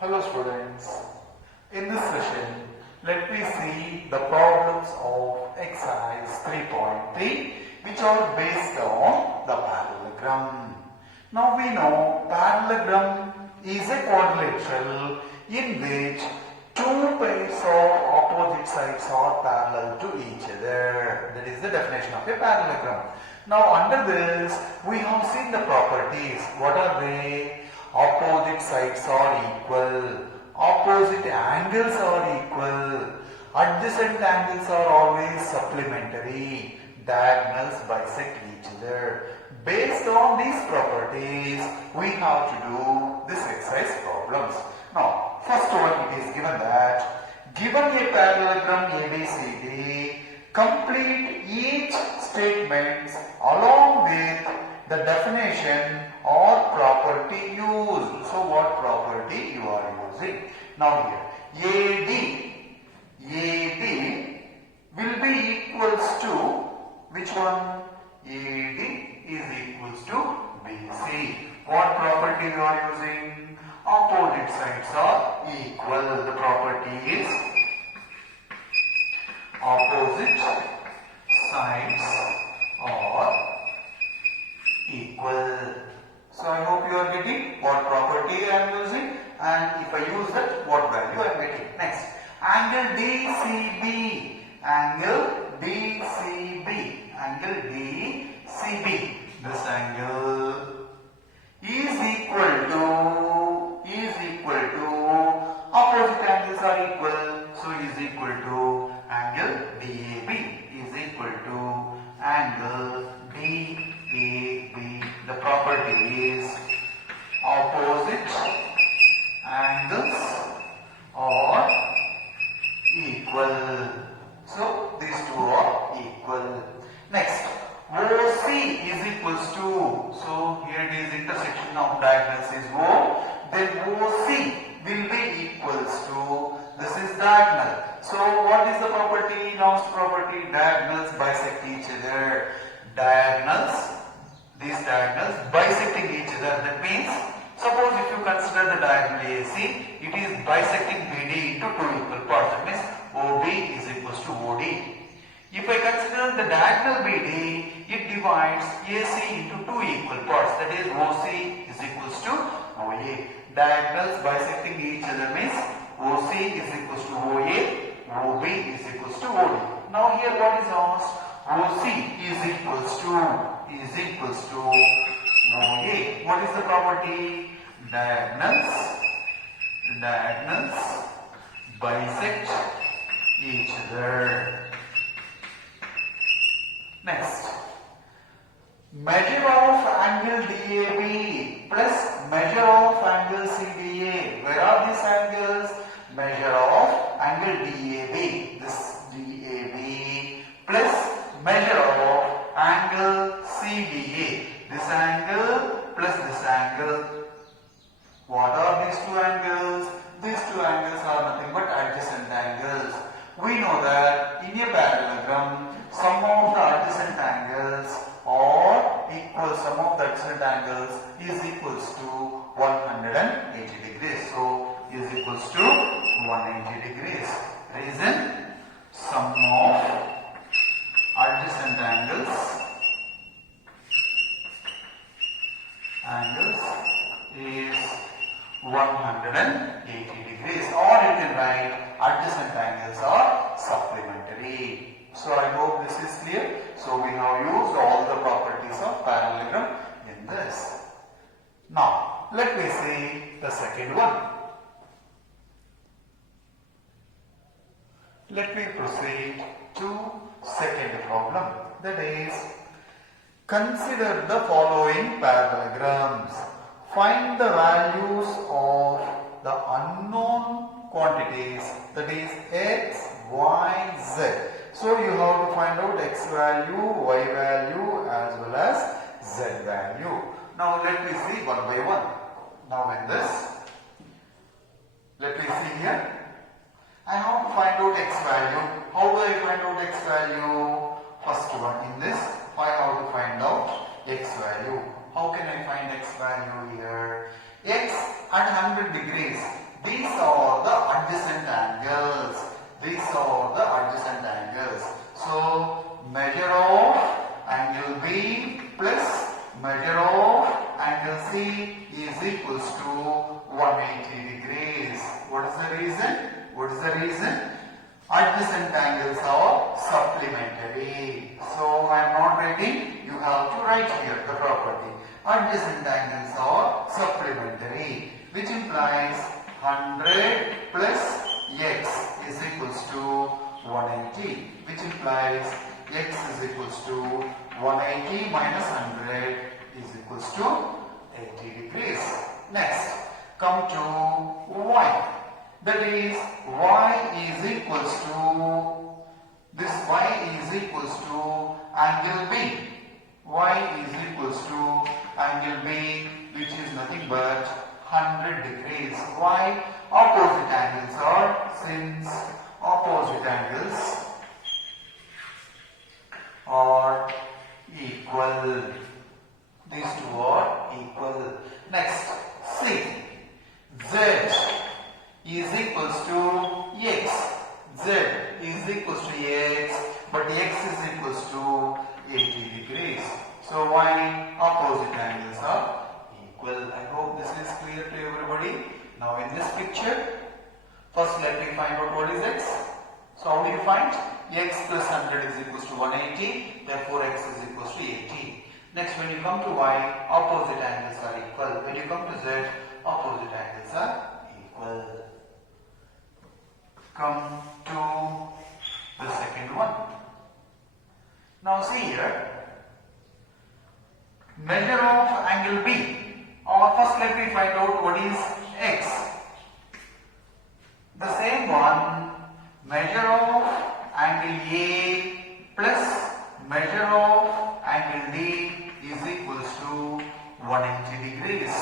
Hello students, in this session let me see the problems of exercise 3.3 which are based on the parallelogram. Now we know parallelogram is a quadrilateral in which two pairs of opposite sides are parallel to each other. That is the definition of a parallelogram. Now under this we have seen the properties. What are they? Opposite sides are equal, opposite angles are equal, adjacent angles are always supplementary, diagonals bisect each other. Based on these properties, we have to do this exercise problems. Now, first one, it is given that, given a parallelogram ABCD, complete each statement along with the definition or property used. So what property you are using? Now here, AD will be equals to, which one? AD is equals to BC. What property you are using? Opposite sides are equal. The property is opposite sides are equal. So I hope you are getting what property I am using, and if I use that, what value I am getting. Next, angle DCB, angle DCB, angle DCB. This angle is equal to opposite angles are equal, so is equal to angle DAB is equal to angle DAB. The property is opposite angles are equal. So these two are equal. Next, OC is equals to, so here it is intersection of diagonals is O, then OC will be equals to, this is diagonal. So what is the property? Last property, diagonals bisect each other. Diagonals, these diagonals bisecting each other. That means, suppose if you consider the diagonal AC, it is bisecting BD into two equal parts. That means OB is equals to OD. If I consider the diagonal BD, it divides AC into two equal parts. That is OC is equals to OA. Diagonals bisecting each other means OC is equals to OA, OB is equals to OD. Now here what is asked? OC is equals to OA. What is the property? Diagonals bisect each other. Next, measure of angle DAB plus measure of angle CBA. Where are these angles? Measure of angle DAB, this DAB, plus measure of angle CBA, this angle plus this angle. What are these two angles? These two angles are nothing but adjacent angles. We know that in a parallelogram, sum of the adjacent angles are equal, sum of the adjacent angles is equals to 180 degrees. So, is equals to 180 degrees. Reason, sum of adjacent angles is 180 degrees, or you can write adjacent angles are supplementary. So I hope this is clear. So we have used all the properties of parallelogram in this. Now let me see the second one. Let me proceed to second problem. That is, consider the following parallelograms. Find the values of the unknown quantities, that is x, y, z. So you have to find out x value, y value as well as z value. Now let me see one by one. Now in this, let me see here. I have to find out x value. How do I find out x value? First one in this, I have to find out x value. How can I find x value here? X at 100 degrees, These are the adjacent angles. These are the adjacent angles. So measure of angle B plus measure of angle C is equals to 180 degrees. What is the reason? What is the reason? Adjacent angles are supplementary. So I am not writing. You have to write here the property. Adjacent angles are supplementary, which implies 100 plus x is equals to 180, which implies x is equals to 180 minus 100 is equals to 80 degrees. Next, come to y. That is, y is equals to, this y is equals to angle B. Y is equals to angle B, which is nothing but 100 degrees. Why? Opposite angles are, since opposite angles are equal. These two are equal. Next, C. Z is equals to x. Z is equals to x, but x is equals to 80 degrees. So why opposite angles are equal? I hope this is clear to everybody. Now in this picture, first let me find out what is x. So how do you find? X plus 100 is equals to 180, therefore x is equals to 80. Next, when you come to y, opposite angles are equal. When you come to z, opposite angles are equal. Come to the second one. Now see here, measure of angle B. Or first let me find out what is x. The same one, measure of angle A plus measure of angle D is equals to 180 degrees.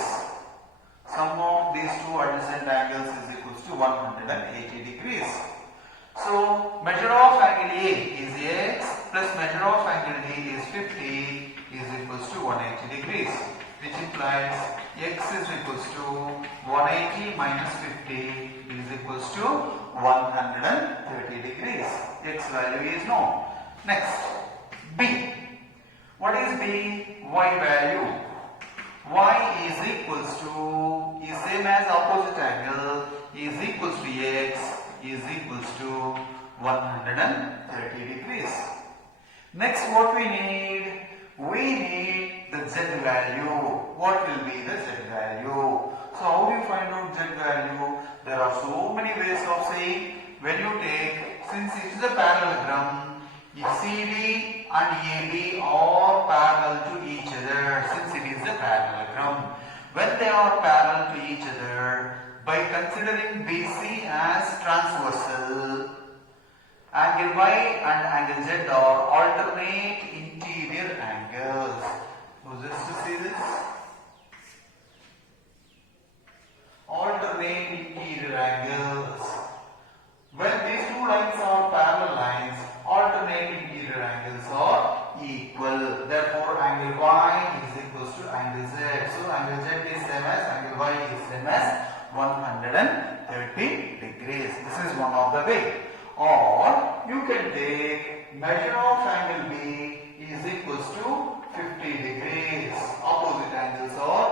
Sum of these two adjacent angles is equals to 180 degrees. So measure of angle A is x plus measure of angle D is 50 is equals to 180 degrees, which implies x is equals to 180 minus 50 is equals to 130 degrees. X value is known. Next, B. What is B? Y value. Y is equals to, is same as opposite angle, is equals to x is equals to 130 degrees. Next, what we need? We need the z value. What will be the z value? So how do you find out z value? There are so many ways of saying. When you take, since it is a parallelogram, if CD and AB are parallel to each other, since it is a parallelogram, when they are parallel to each other, by considering BC as transversal, angle Y and angle Z are alternate interior angles. So just to see this, alternate interior angles. When these two lines are parallel lines, alternate interior angles are equal. Therefore, angle Y is equals to angle Z. So angle Z is same as angle Y is same as 130 degrees. This is one of the way. Or you can take measure of angle B is equals to 50 degrees. Opposite angles are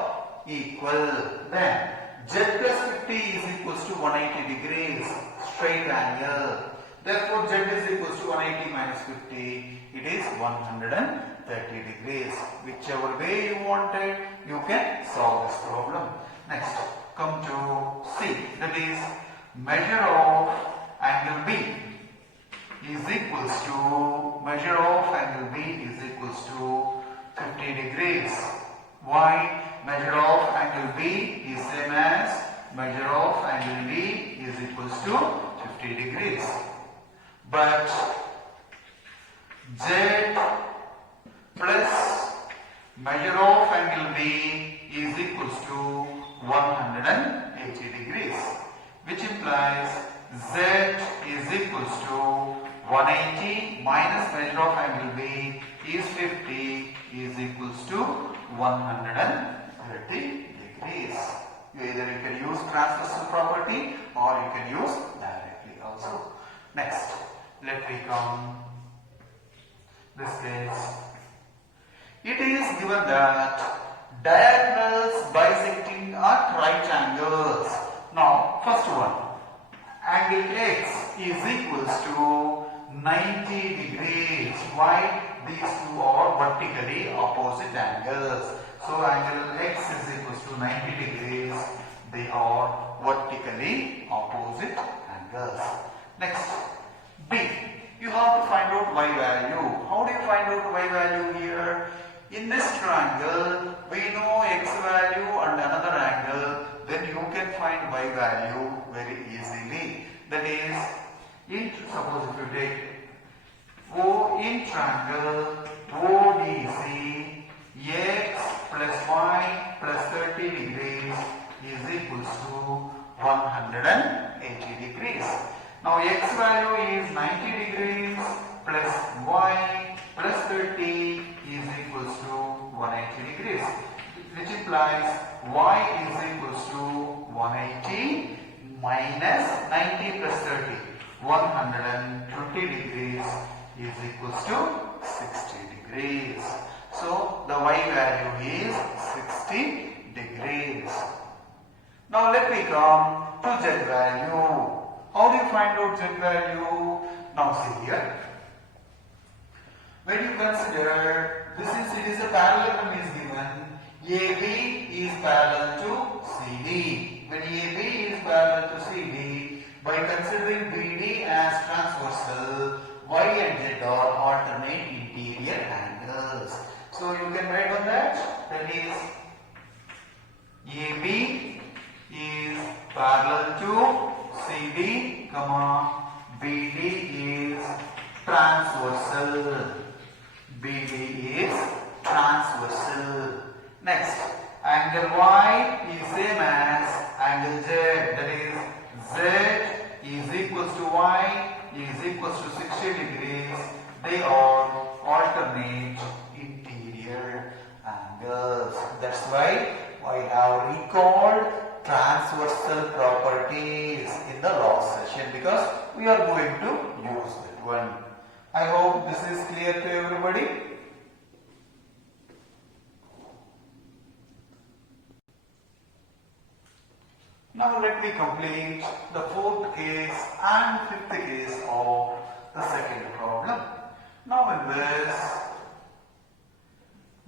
equal. Then Z plus 50 is equals to 180 degrees. Straight angle. Therefore Z is equals to 180 minus 50. It is 130 degrees. Whichever way you wanted, you can solve this problem. Next, come to C. That is measure of angle B is equals to, measure of angle B is equals to 50 degrees. Why? Measure of angle B is same as measure of angle D is equals to 50 degrees. But Z plus measure of angle B is equals to 180 degrees, which implies Z is equals to 180 minus measure of angle B is 50 is equals to 130 degrees. Either you can use transversal property or you can use directly also. Next, let me come this case. It is given that diagonals bisecting at right angles. Now, first one, angle X is equals to 90 degrees. Why? These two are vertically opposite angles. So, angle X is equals to 90 degrees. They are vertically opposite angles. Next, B. You have to find out Y value. How do you find out Y value here? In this triangle, we know X value and another angle. Then you can find Y value very easily. That is, suppose if you take O in triangle ODC, X plus Y plus 30 degrees is equals to 180 degrees. Now X value is 90 degrees plus Y plus 30 is equals to 180 degrees, which implies Y is equals to 180 minus 90 plus 30. 120 degrees is equals to 60 degrees. So the Y value is 60 degrees. Now let me come to Z value. How do you find out Z value? Now see here. When you consider it is a parallelogram is given, AB is parallel to CD. When AB is parallel to CD, by considering BD as transversal, Y and Z are alternate interior angles. So you can write on that. That is, AB is parallel to CD, BD is transversal. BD is transversal. Next, angle Y is same as angle Z. That is, Z is equals to Y is equals to 60 degrees. They are alternate interior angles. That's why I have recalled transversal properties in the last session, because we are going to use that one. I hope this is clear to everybody. Now let me complete the fourth case and fifth case of the second problem. Now in this,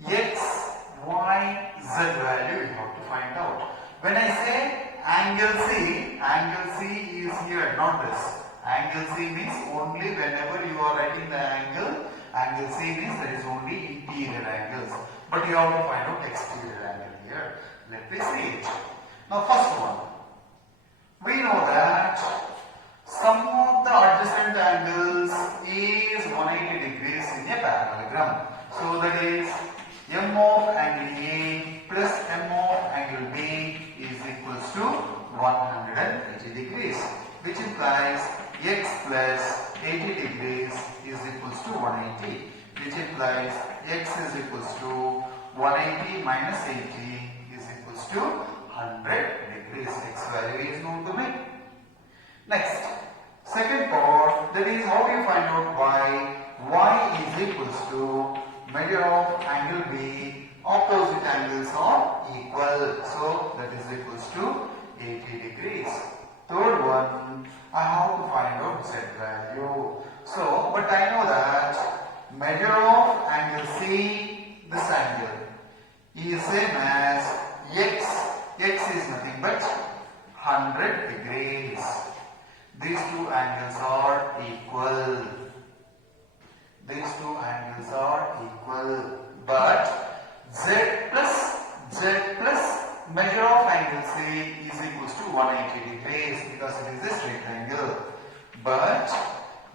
X, Y, Z value you have to find out. When I say angle C is here, not this. Angle C means only whenever you are writing the angle C means there is only interior angles. But you have to find out exterior angle here. Let me see it. Now first one. We know that sum of the adjacent angles is 180 degrees in a parallelogram. So that is M of angle A plus M of angle B is equals to 180 degrees, which implies X plus 80 degrees is equals to 180, which implies X is equals to 180 minus 80 is equals to 100 degrees. X value is known to me. Next, second part, that is how you find out Y. Y is equals to measure of angle B, opposite angles are equal. So that is equals to 80 degrees. Third one, I have to find out Z value. So, but I know that measure of angle C, this angle, is same as X. X is nothing but 100 degrees. These two angles are equal. These two angles are equal. But Z plus measure of angle C is equals to 180 degrees because it is a straight angle. But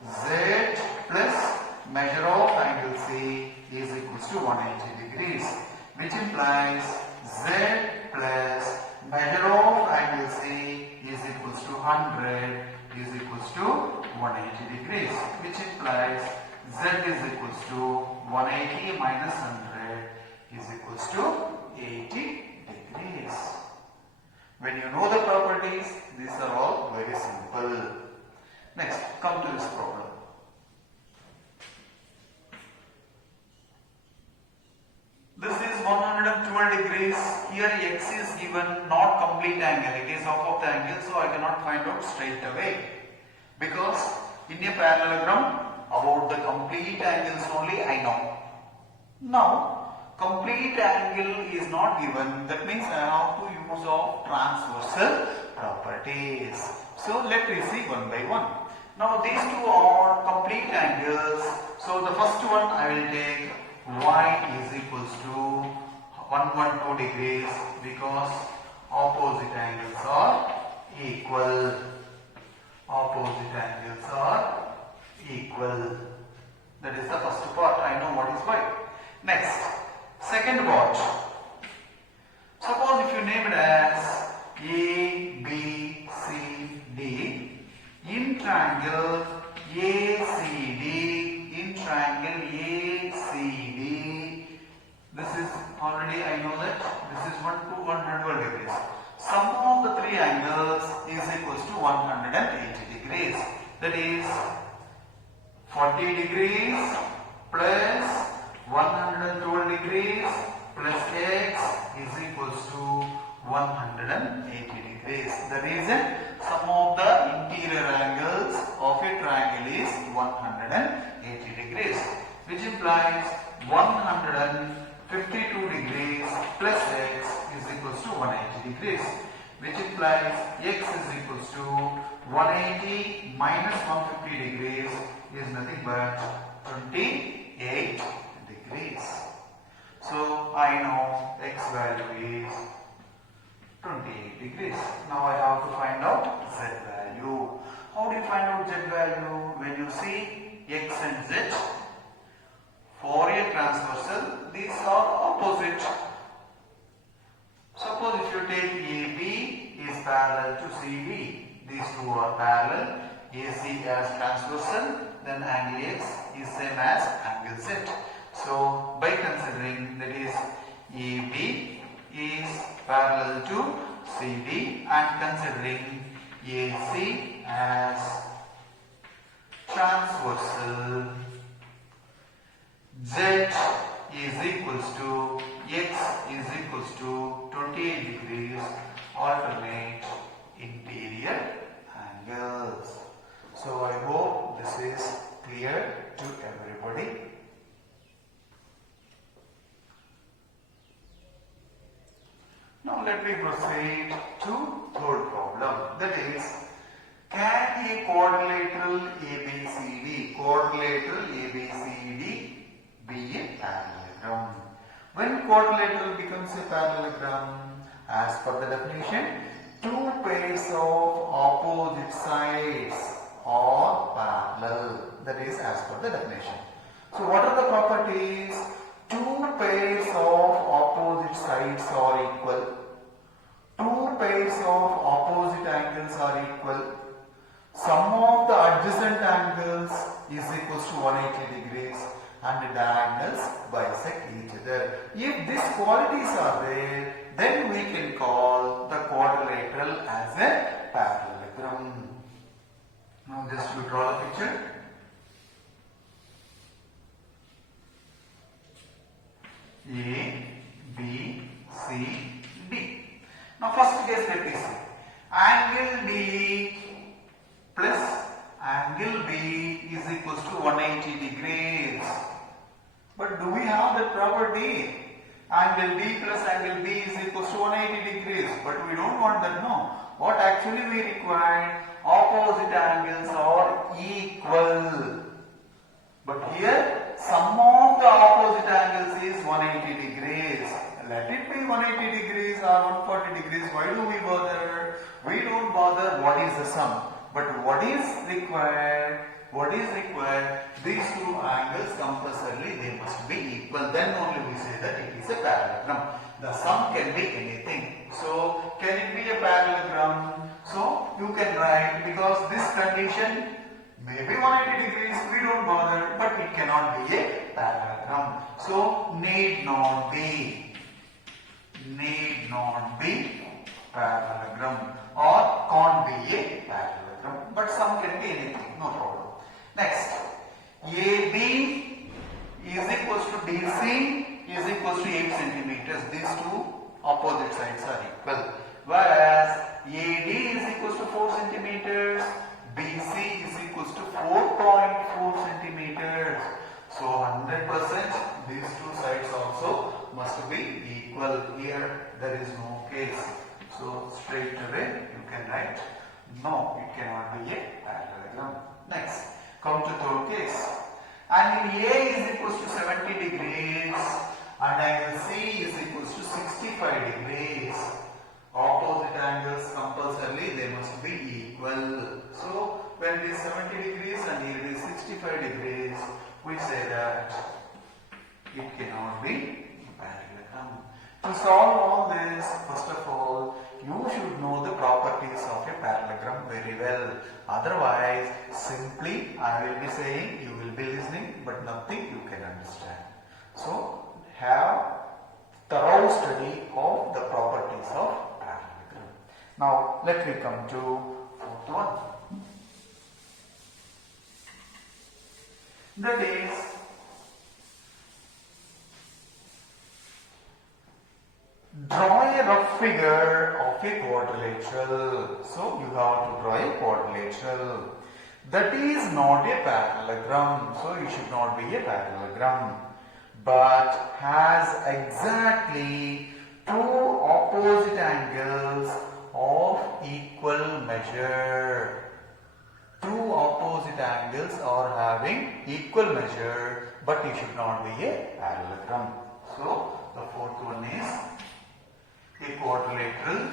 Z plus measure of angle C is equals to 180 degrees, which implies Z plus measure of angle C is equals to 100 is equals to 180 degrees, which implies Z is equals to 180 minus 100 is equals to 80 degrees. When When you know the properties, these are all very simple. Next, come to this problem. This is 112 degrees. Here x is given, not complete angle. It is half of the angle, so I cannot find out straight away. Because in a parallelogram, about the complete angles only I know. Now, complete angle is not given. That means I have to use of transversal properties. So let me see one by one. Now these two are complete angles. So the first one I will take y is equals to 112 degrees because opposite angles are equal. Opposite angles are equal. That is the first part. I know what is y. Next, second part. Suppose if you name it as A, B, C, D in triangle ACD, in triangle ACD. This is already I know that this is 112 degrees. Sum of the three angles is equals to 180 degrees. That is 40 degrees plus 112 degrees plus x is equals to 180 degrees. The reason sum of the interior angles of a triangle is 180 degrees, which implies 152 degrees plus x is equals to 180 degrees, which implies x is equals to 180 minus 150 degrees is nothing but 28 degrees. So I know x value is 28 degrees. Now I have to find out z value. How do you find out z value? When you see x and z, for a transversal, these are opposite. Suppose if you take AB is parallel to CB, these two are parallel, AC as transversal, then angle x is same as angle z. So by considering that is AB is parallel to CB and considering AC as transversal, Z is equals to x is equals to 28 degrees alternate interior angles. So I hope this is clear to everybody. Now let me proceed to third problem. That is, can a quadrilateral ABCD be a parallelogram? When quadrilateral becomes a parallelogram, as per the definition, two pairs of opposite sides are parallel. That is as per the definition. So what are the properties? Two pairs of opposite sides are equal. Two pairs of opposite angles are equal. Sum of the adjacent angles is equals to 180 degrees and the diagonals bisect each other. If these qualities are there, then we can call the quadrilateral as a parallelogram. Now just you draw the picture. A, B, C, D. Now first case let me see. Angle D plus angle B is equals to 180 degrees. But do we have that property? Angle D plus angle B is equals to 180 degrees. But we don't want that, no. What actually we require? Opposite angles are equal. But here, sum of the opposite angles is 180 degrees. Let it be 180 degrees or 140 degrees. Why do we bother? We don't bother what is the sum. But what is required? What is required? These two angles compulsorily they must be equal. Then only we say that it is a parallelogram. The sum can be anything. So can it be a parallelogram? So you can write, because this condition may be 180 degrees, we don't bother, but it cannot be a parallelogram. So need not be parallelogram or can't be a parallelogram, but some can be anything, no problem. Next, AB is equals to DC is equals to 8 centimeters. These two opposite sides are equal. Whereas AD is equals to 4 centimeters, BC is equals to 4.4 centimeters. So 100% these two sides also must be equal. Here there is no case. So straight away you can write no, it cannot be a parallelogram. Next, come to third case. Angle A is equals to 70 degrees and angle C is equals to 65 degrees. Opposite angles compulsorily they must be equal. So when it is 70 degrees and here it is 65 degrees, we say that it cannot be a parallelogram. To solve all this, first of all, you should know the properties of a parallelogram very well. Otherwise, simply I will be saying, you will be listening, but nothing you can understand. So, have thorough study of the properties of parallelogram. Now, let me come to fourth one. That is draw a rough figure of a quadrilateral. So you have to draw a quadrilateral. That is not a parallelogram. So you should not be a parallelogram. But has exactly two opposite angles of equal measure. Two opposite angles are having equal measure, but it should not be a parallelogram. So the fourth one is a quadrilateral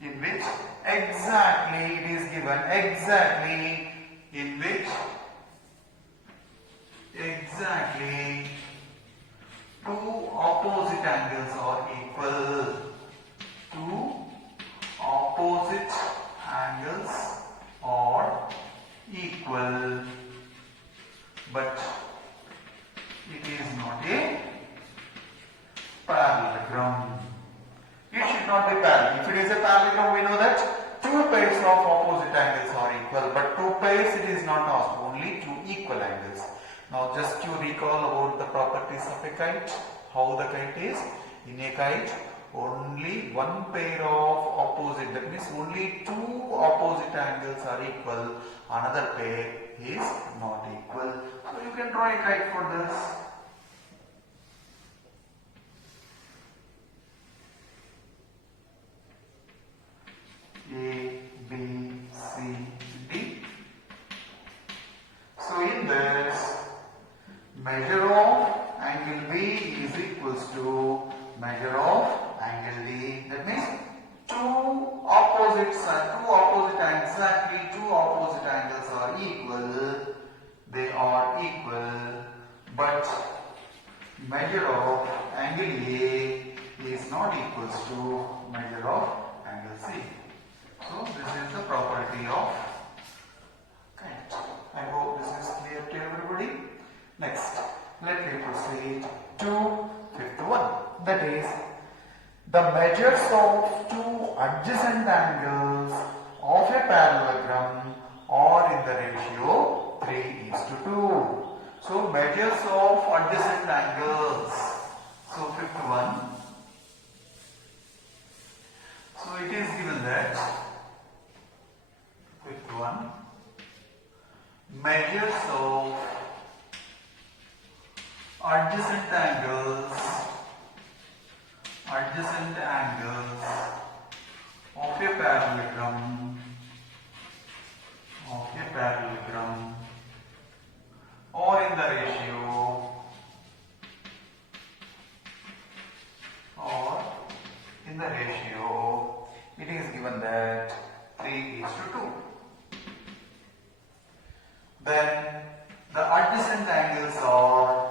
in which exactly it is given exactly in which exactly two opposite angles are equal. Two opposite angles are equal, but it is not a parallelogram. It should not be parallel. If it is a parallelogram, we know that two pairs of opposite angles are equal, but two pairs it is not asked, only two equal angles. Now just you recall about the properties of a kite, how the kite is. In a kite, only one pair of opposite, that means only two opposite angles are equal, another pair is not equal. So you can draw a kite for this. A, B, C, D. So in this, measure of angle B is equals to measure of angle D. That means two opposite angles, exactly two opposite angles are equal. They are equal, but measure of angle A is not equals to measure of angle C. So this is the property of kite. I hope this is clear to everybody. Next, let me proceed to fifth one. That is, the measures of two adjacent angles of a parallelogram are in the ratio 3:2. So measures of adjacent angles. So fifth one. So it is given that fifth one, measures of adjacent angles of a parallelogram or in the ratio it is given that 3:2. Then the adjacent angles are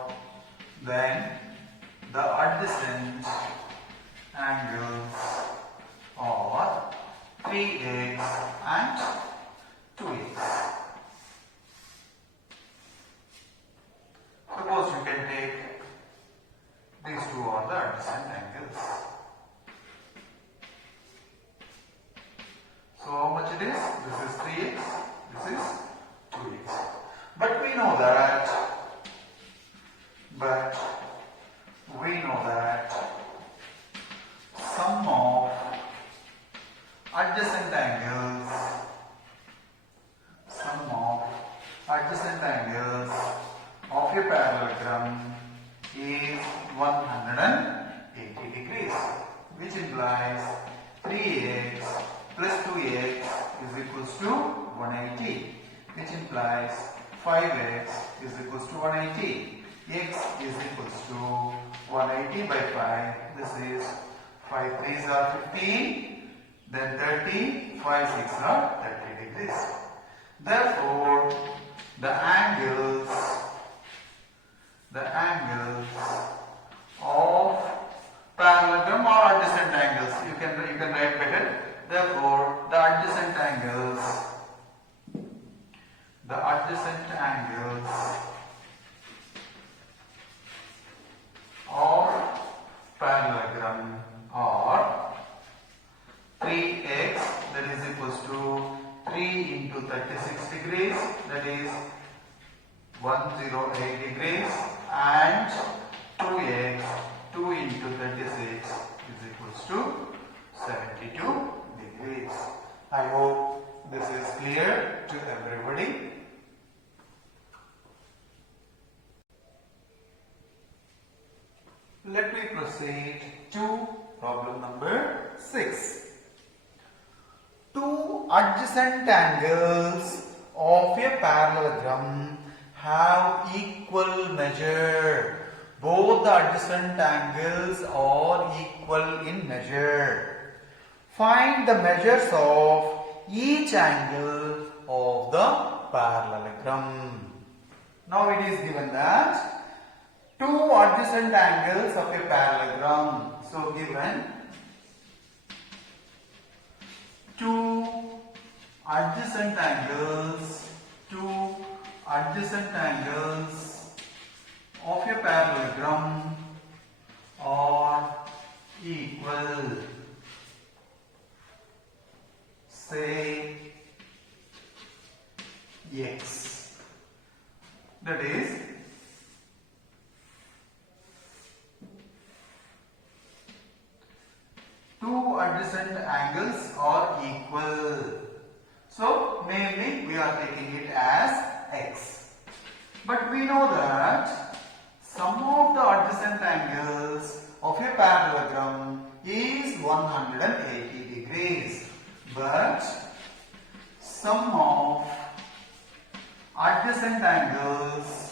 3x and 2x. adjacent angles of a parallelogram is 180 degrees, which implies 3x plus 2x is equals to 180, which implies 5x is equals to 180. X is equals to 180 by 5. This is 5 3s are 15, then 30, 5 6 are 30 degrees. Therefore, the angles of parallelogram or adjacent angles, you can write better. Therefore, the adjacent angles of parallelogram are 3x, that is equals to 3 into 36 degrees, that is 108 degrees, and 2x, 2 into 36 is equals to 72 degrees. I hope this is clear to everybody. Let me proceed to problem number 6. Two adjacent angles of a parallelogram have equal measure. Both the adjacent angles are equal in measure. Find the measures of each angle of the parallelogram. Now it is given that two adjacent angles of a parallelogram. So given two adjacent angles of a parallelogram are equal. Say x. That is two adjacent angles are equal. So mainly we are taking it as x. But we know that sum of the adjacent angles of a parallelogram is 180 degrees. But sum of adjacent angles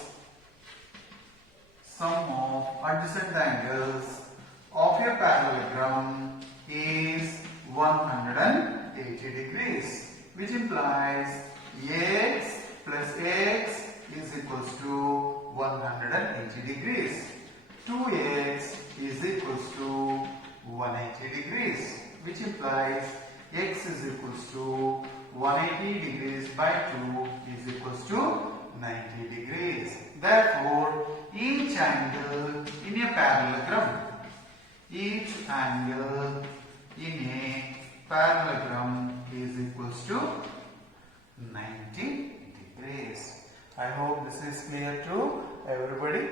of a parallelogram is 180 degrees, which implies x plus x is equals to 180 degrees. 2x is equals to 180 degrees, which implies x is equals to 180 degrees by 2 is equals to 90 degrees. Therefore, each angle in a parallelogram is equals to 90 degrees. I hope this is clear to everybody.